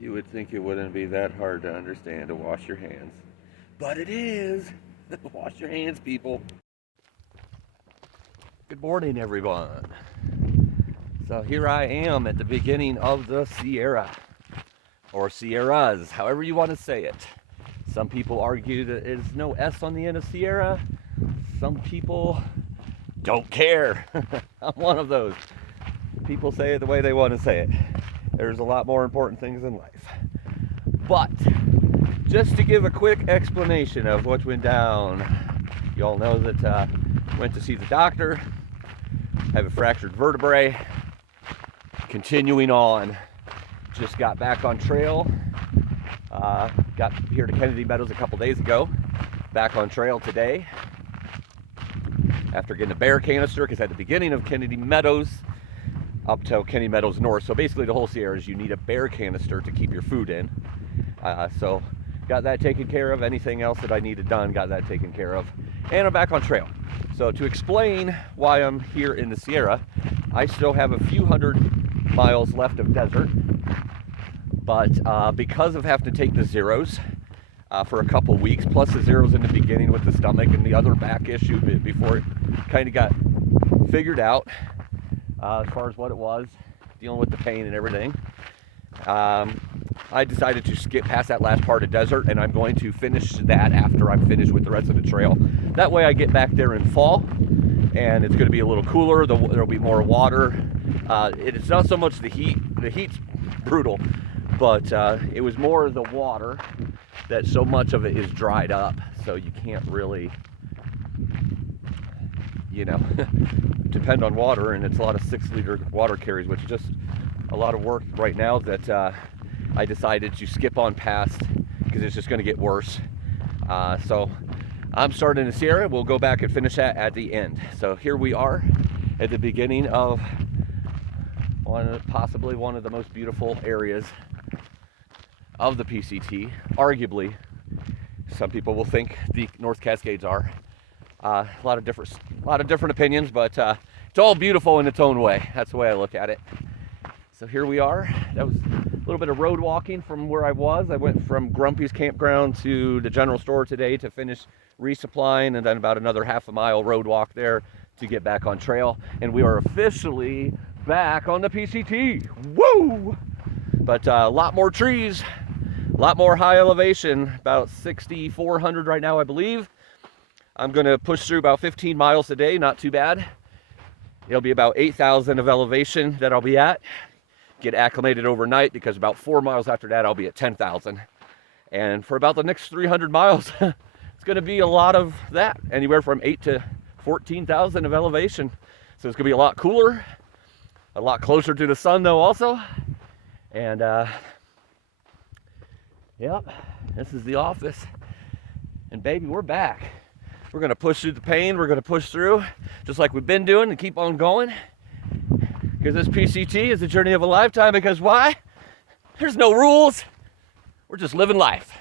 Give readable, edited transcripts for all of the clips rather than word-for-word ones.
You would think it wouldn't be that hard to understand to wash your hands. But it is! Wash your hands, people. Good morning, everyone. So here I am at the beginning of the Sierra, or Sierras, however you want to say it. Some people argue that there's no S on the end of Sierra. Some people don't care. I'm one of those. People say it the way they want to say it. There's a lot more important things in life. But just to give a quick explanation of what went down, you all know that I went to see the doctor, have a fractured vertebrae, continuing on, just got back on trail, got here to Kennedy Meadows a couple days ago, back on trail today, after getting a bear canister, because at the beginning of Kennedy Meadows, up to Kennedy Meadows North, so basically the whole Sierras, you need a bear canister to keep your food in. So got that taken care of. Anything else that I needed done, got that taken care of. And I'm back on trail. So to explain why I'm here in the Sierra, I still have a few hundred miles left of desert. But because of having to take the zeros for a couple weeks, plus the zeros in the beginning with the stomach and the other back issue before it kind of got figured out, as far as what it was, dealing with the pain and everything, I decided to skip past that last part of desert, and I'm going to finish that after I'm finished with the rest of the trail. That way I get back there in fall, and it's going to be a little cooler. There'll be more water. It's not so much the heat. The heat's brutal, but it was more the water that so much of it is dried up, so you can't really, depend on water, and it's a lot of 6-liter water carries, which is just a lot of work right now that I decided to skip on past because it's just going to get worse. So I'm starting the Sierra. We'll go back and finish that at the end. So here we are at the beginning of possibly one of the most beautiful areas of the PCT. Arguably, some people will think the North Cascades are. A lot of different opinions, but it's all beautiful in its own way. That's the way I look at it. So here we are. That was a little bit of road walking from where I was. I went from Grumpy's campground to the general store today to finish resupplying, and then about another half a mile road walk there to get back on trail. And we are officially back on the PCT. Woo! But a lot more trees, a lot more high elevation, about 6,400 right now, I believe. I'm going to push through about 15 miles a day, not too bad. It'll be about 8,000 of elevation that I'll be at. Get acclimated overnight, because about 4 miles after that, I'll be at 10,000. And for about the next 300 miles, it's going to be a lot of that, anywhere from 8 to 14,000 of elevation. So it's going to be a lot cooler, a lot closer to the sun though also. And yep, this is the office. And baby, we're back. We're going to push through the pain. We're going to push through just like we've been doing and keep on going. Because this PCT is the journey of a lifetime. Because why? There's no rules. We're just living life.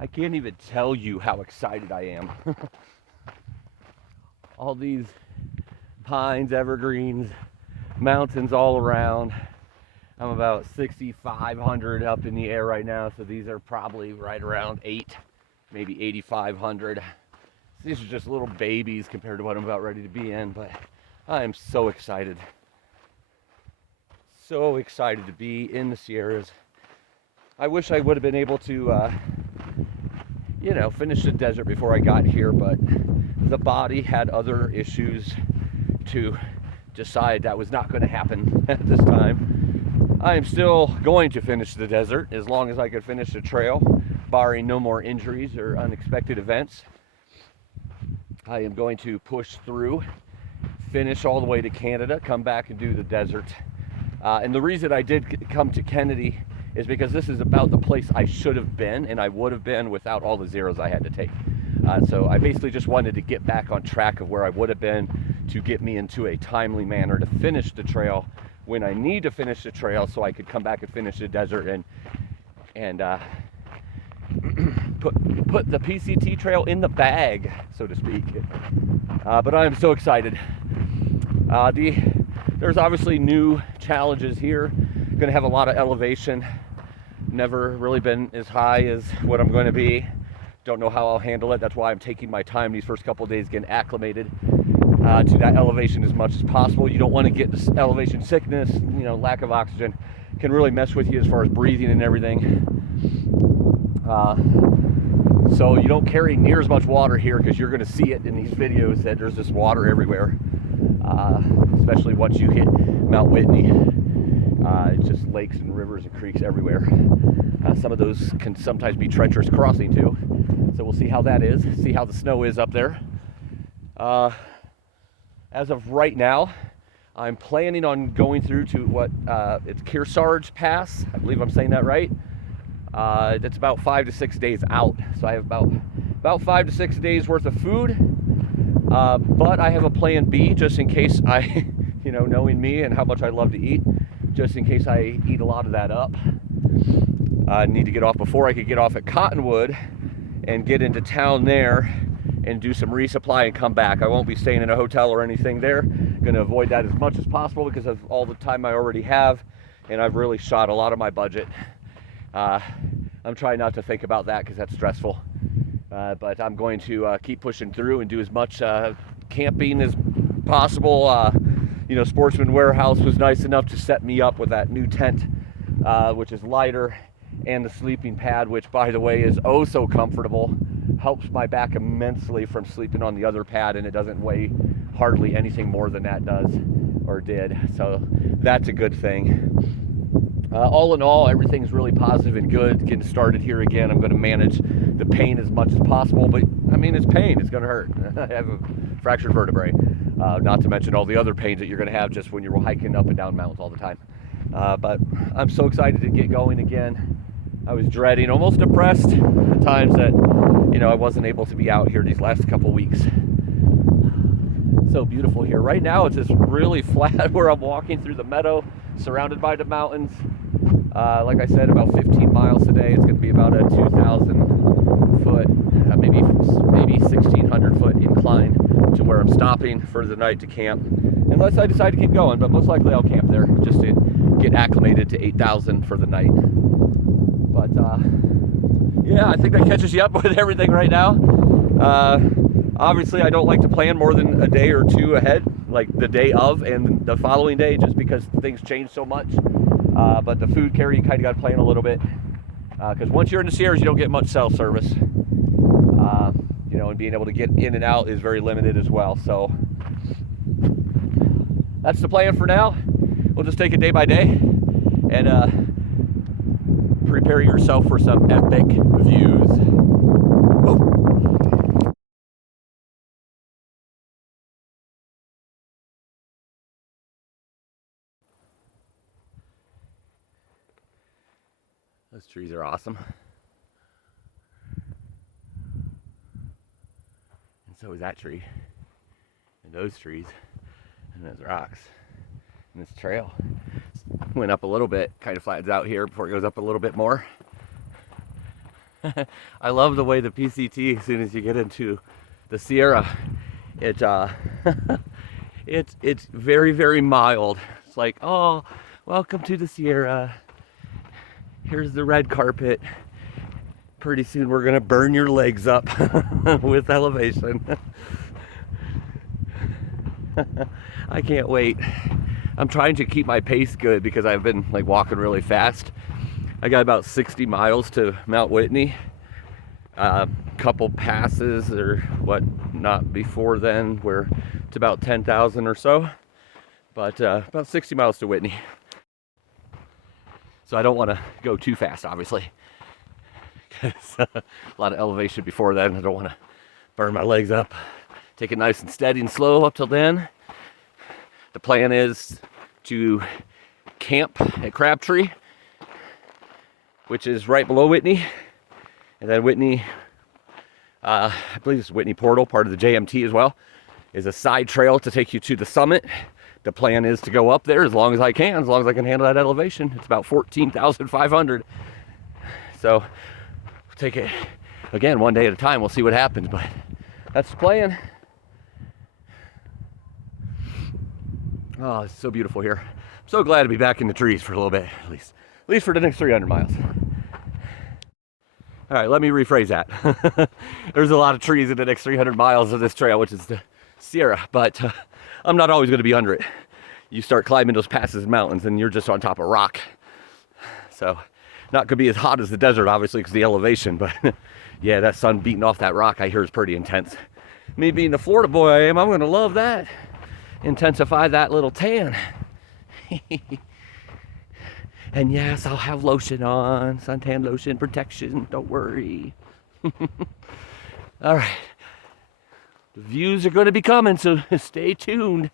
I can't even tell you how excited I am. All these pines, evergreens, mountains all around. I'm about 6,500 up in the air right now, so these are probably right around 8, maybe 8,500. These are just little babies compared to what I'm about ready to be in, but I am so excited. So excited to be in the Sierras. I wish I would have been able to, finish the desert before I got here, but the body had other issues to decide that was not going to happen at this time. I am still going to finish the desert as long as I could finish the trail, barring no more injuries or unexpected events. I am going to push through, finish all the way to Canada, come back and do the desert. And the reason I did come to Kennedy is because this is about the place I should have been and I would have been without all the zeros I had to take. So I basically just wanted to get back on track of where I would have been to get me into a timely manner to finish the trail when I need to finish the trail, so I could come back and finish the desert and put the PCT trail in the bag, so to speak. But I am so excited. There's obviously new challenges here. Going to have a lot of elevation. Never really been as high as what I'm going to be. Don't know how I'll handle it. That's why I'm taking my time these first couple of days getting acclimated to that elevation as much as possible. You don't want to get this elevation sickness. Lack of oxygen can really mess with you as far as breathing and everything. So you don't carry near as much water here, because you're going to see it in these videos that there's just water everywhere, especially once you hit Mount Whitney. It's just lakes and rivers and creeks everywhere. Some of those can sometimes be treacherous crossing too. So we'll see how that is, see how the snow is up there. As of right now, I'm planning on going through to what it's Kearsarge Pass. I believe I'm saying that right. It's about 5 to 6 days out, so I have about 5 to 6 days worth of food. But I have a plan B just in case I, knowing me and how much I love to eat, just in case I eat a lot of that up. I need to get off before I could get off at Cottonwood and get into town there and do some resupply and come back. I won't be staying in a hotel or anything there. Going to avoid that as much as possible because of all the time I already have, and I've really shot a lot of my budget. I'm trying not to think about that because that's stressful. But I'm going to keep pushing through and do as much camping as possible. Sportsman Warehouse was nice enough to set me up with that new tent, which is lighter, and the sleeping pad, which, by the way, is oh so comfortable. Helps my back immensely from sleeping on the other pad, and it doesn't weigh hardly anything more than that does or did. So that's a good thing. All in all, everything's really positive and good. Getting started here again. I'm going to manage the pain as much as possible, but it's pain. It's going to hurt. I have a fractured vertebrae, not to mention all the other pains that you're going to have just when you're hiking up and down mountains all the time. But I'm so excited to get going again. I was dreading, almost depressed, the times that I wasn't able to be out here these last couple weeks. So beautiful here. Right now it's just really flat where I'm walking through the meadow, surrounded by the mountains. Like I said, about 15 miles today. It's going to be about a 2,000 foot, maybe 1,600 foot incline to where I'm stopping for the night to camp. Unless I decide to keep going, but most likely I'll camp there just to get acclimated to 8,000 for the night. But yeah, I think that catches you up with everything right now. Obviously, I don't like to plan more than a day or two ahead, like the day of and the following day, just because things change so much. But the food carry, you kind of got to plan a little bit, because once you're in the Sierras, you don't get much cell service. And being able to get in and out is very limited as well. So that's the plan for now. We'll just take it day by day and prepare yourself for some epic views. Whoa. Those trees are awesome. And so is that tree. And those trees. And those rocks. And this trail. Went up a little bit, kind of flattens out here before it goes up a little bit more. I love the way the PCT, as soon as you get into the Sierra, it it's very, very mild. It's like, oh, welcome to the Sierra. Here's the red carpet. Pretty soon we're gonna burn your legs up with elevation. I can't wait. I'm trying to keep my pace good because I've been like walking really fast. I got about 60 miles to Mount Whitney. Couple passes or what not before then where it's about 10,000 or so, but about 60 miles to Whitney. So I don't want to go too fast, obviously, because a lot of elevation before then. I don't want to burn my legs up. Take it nice and steady and slow up till then. The plan is to camp at Crabtree, which is right below Whitney. And then Whitney, I believe it's Whitney Portal, part of the JMT as well, is a side trail to take you to the summit. The plan is to go up there as long as I can, as long as I can handle that elevation. It's about 14,500. So we'll take it, again, one day at a time. We'll see what happens, but that's the plan. Oh, it's so beautiful here. I'm so glad to be back in the trees for a little bit, at least for the next 300 miles. All right, let me rephrase that. There's a lot of trees in the next 300 miles of this trail, which is the Sierra, but I'm not always going to be under it. You start climbing those passes and mountains and you're just on top of rock. So not going to be as hot as the desert, obviously, because of the elevation, but yeah, that sun beating off that rock I hear is pretty intense. Me being the Florida boy I am, I'm going to love that. Intensify that little tan. And yes, I'll have lotion on, suntan lotion protection, don't worry. All right, the views are going to be coming, so stay tuned.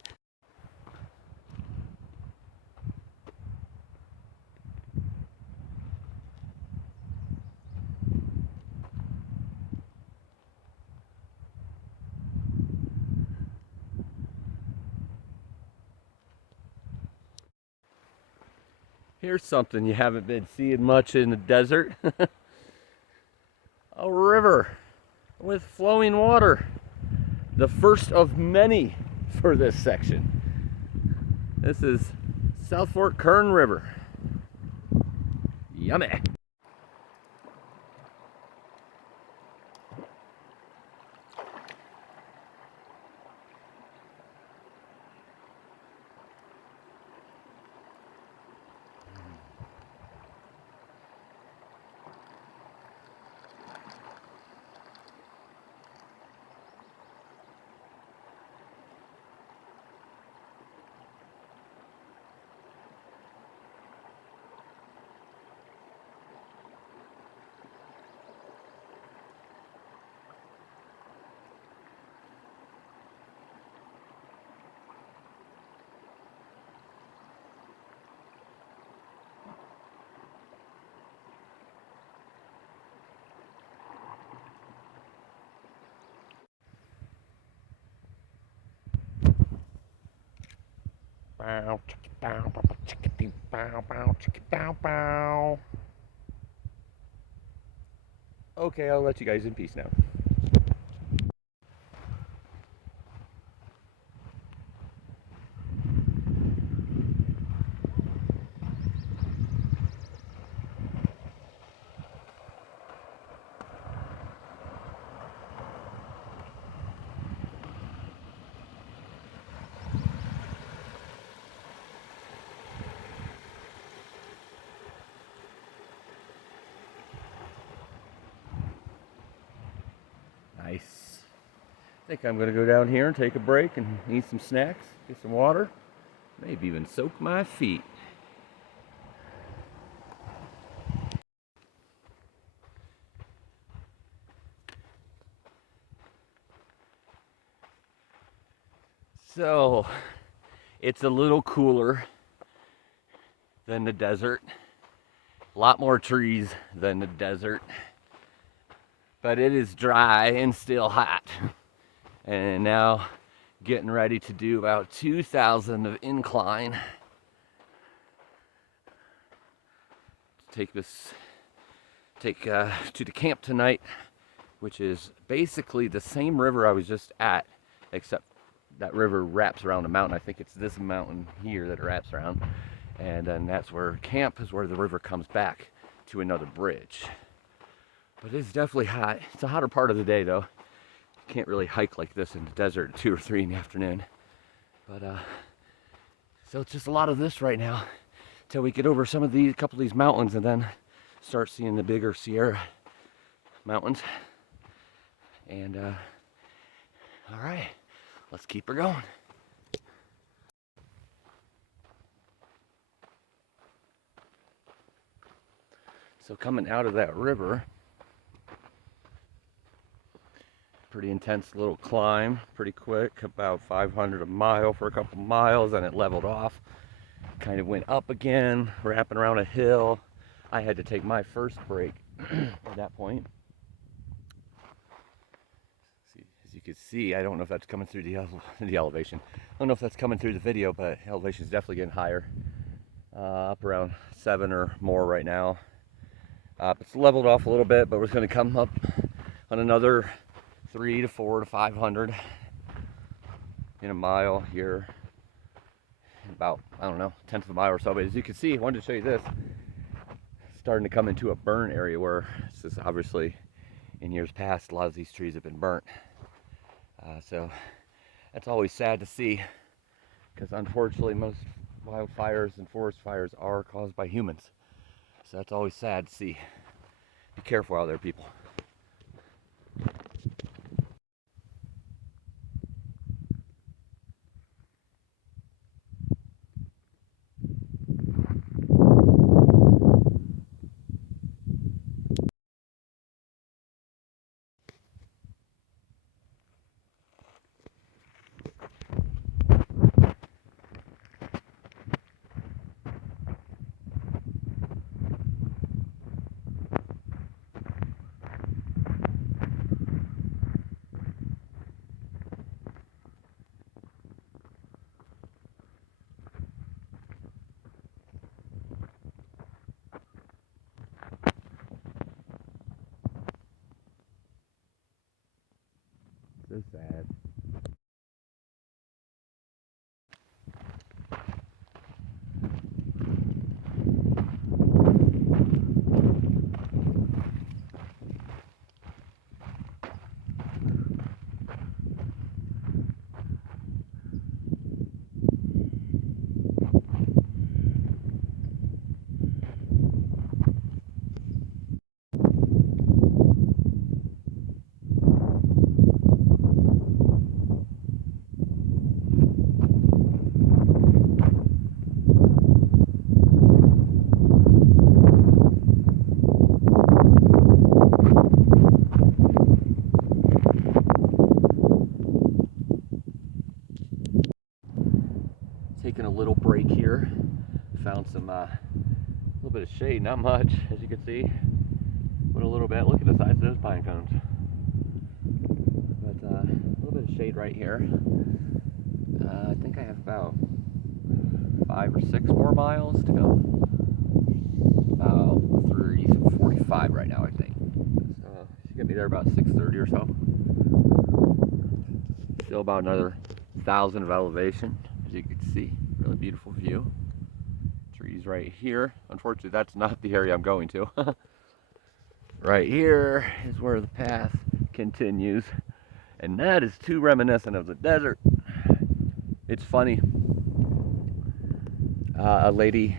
Here's something you haven't been seeing much in the desert. A river with flowing water. The first of many for this section. This is South Fork Kern River. Yummy. Okay, I'll let you guys in peace now. Nice. I think I'm going to go down here and take a break and eat some snacks, get some water, maybe even soak my feet. So, it's a little cooler than the desert. A lot more trees than the desert. But it is dry and still hot. And now getting ready to do about 2,000 of incline. Take this take to the camp tonight, which is basically the same river I was just at, except that river wraps around a mountain. I think it's this mountain here that it wraps around, and then that's where camp is, where the river comes back to another bridge. But it's definitely hot. It's a hotter part of the day though. You can't really hike like this in the desert at 2 or 3 in the afternoon. But so it's just a lot of this right now till we get over some of these, couple of these mountains, and then start seeing the bigger Sierra mountains. And all right, let's keep her going. So coming out of that river, pretty intense little climb, pretty quick, about 500 a mile for a couple miles, and it leveled off. Kind of went up again, wrapping around a hill. I had to take my first break at that point. See, as you can see, I don't know if that's coming through the elevation. I don't know if that's coming through the video, but elevation is definitely getting higher. Up around 7 or more right now. It's leveled off a little bit, but we're going to come up on another 3 to 4 to 500 in a mile here. About, I don't know, 1/10 of a mile or so. But as you can see, I wanted to show you this. Starting to come into a burn area where this is obviously in years past, a lot of these trees have been burnt. So that's always sad to see, because unfortunately most wildfires and forest fires are caused by humans. So that's always sad to see. Be careful out there, people. So sad. Taking a little break here. Found some little bit of shade, not much, as you can see, but a little bit. Look at the size of those pine cones. But a little bit of shade right here. I think I have about 5 or 6 more miles to go. About 3:45 right now, I think. So should get me there about 6:30 or so. Still about another 1,000 of elevation, as you can see. Really beautiful view. Trees right here. Unfortunately, that's not the area I'm going to. Right here is where the path continues, and that is too reminiscent of the desert. It's funny. A lady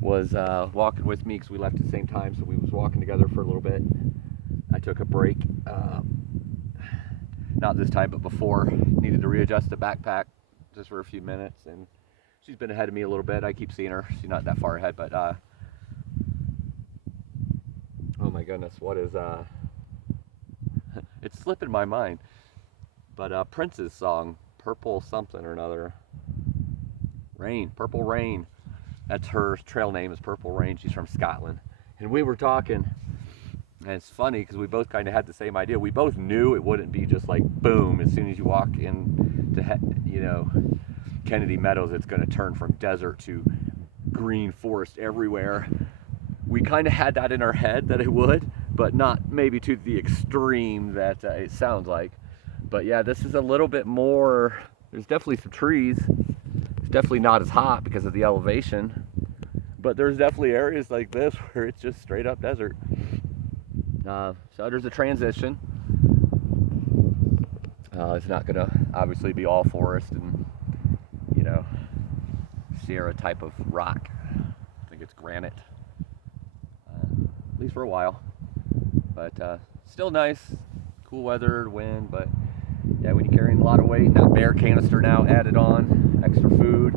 was walking with me because we left at the same time, so we was walking together for a little bit. I took a break, not this time, but before. Needed to readjust the backpack just for a few minutes, and she's been ahead of me a little bit. I keep seeing her. She's not that far ahead, but oh my goodness, what is it's slipping my mind. But Prince's song, Purple something or another. Rain, Purple Rain. That's her trail name, is Purple Rain. She's from Scotland. And we were talking, and it's funny because we both kind of had the same idea. We both knew it wouldn't be just like boom, as soon as you walk in to, you know, Kennedy Meadows, it's going to turn from desert to green forest everywhere. we kind of had that in our head that it would, but not maybe to the extreme that it sounds like. But yeah, this is a little bit more, there's definitely some trees. It's definitely not as hot because of the elevation, but there's definitely areas like this where it's just straight up desert. So there's a transition. It's not gonna obviously be all forest and, you know, Sierra type of rock. I think it's granite, at least for a while. But still nice, cool weather, wind. But yeah, when you're carrying a lot of weight, that bear canister now added on, extra food.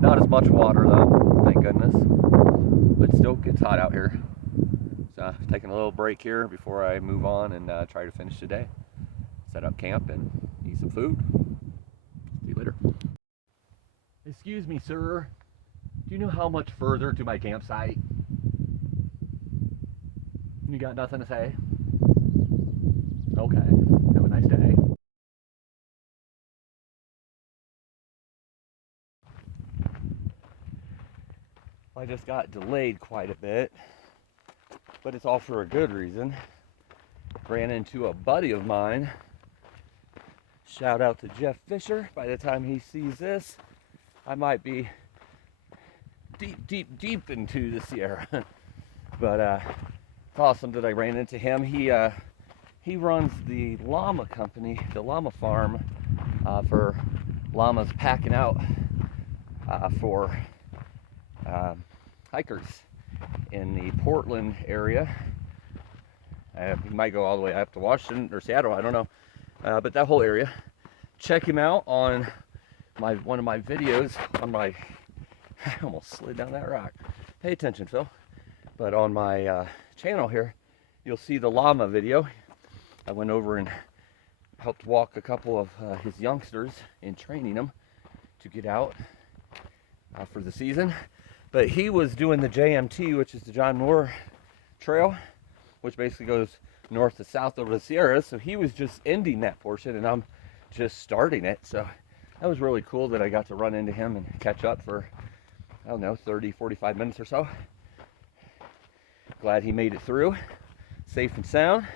Not as much water though, thank goodness. But still gets hot out here. So taking a little break here before I move on and try to finish the day. Set up camp and eat some food. See you later. Excuse me, sir. Do you know how much further to my campsite? You got nothing to say? Okay. Have a nice day. I just got delayed quite a bit, but it's all for a good reason. Ran into a buddy of mine. Shout out to Jeff Fisher. By the time he sees this, I might be deep into the Sierra. But it's awesome that I ran into him. He runs the llama company, the llama farm, for llamas packing out for hikers in the Portland area. You might go all the way up to Washington or Seattle, I don't know. But that whole area. Check him out on one of my videos on my, I almost slid down that rock. Pay attention, Phil. But on my channel here, you'll see the llama video. I went over and helped walk a couple of his youngsters in training them to get out for the season. But he was doing the JMT, which is the John Muir Trail, which basically goes north to south over the Sierras. So he was just ending that portion and I'm just starting it. So that was really cool that I got to run into him and catch up for, I don't know, 30, 45 minutes or so. Glad he made it through safe and sound.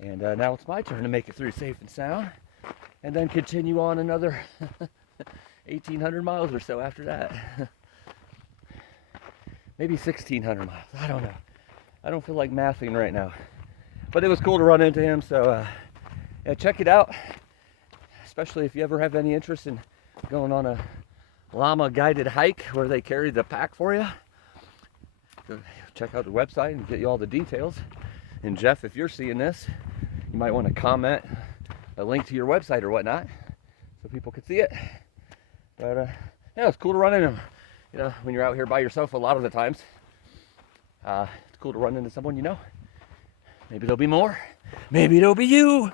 And now it's my turn to make it through safe and sound and then continue on another 1,800 miles or so after that. Maybe 1,600 miles, I don't know. I don't feel like mathing right now. But it was cool to run into him, so yeah, check it out. Especially if you ever have any interest in going on a llama guided hike where they carry the pack for you. Go check out the website and get you all the details. And Jeff, if you're seeing this, you might want to comment a link to your website or whatnot so people could see it. But yeah, it's cool to run into him. You know, when you're out here by yourself a lot of the times, it's cool to run into someone you know. Maybe there'll be more. Maybe it'll be you.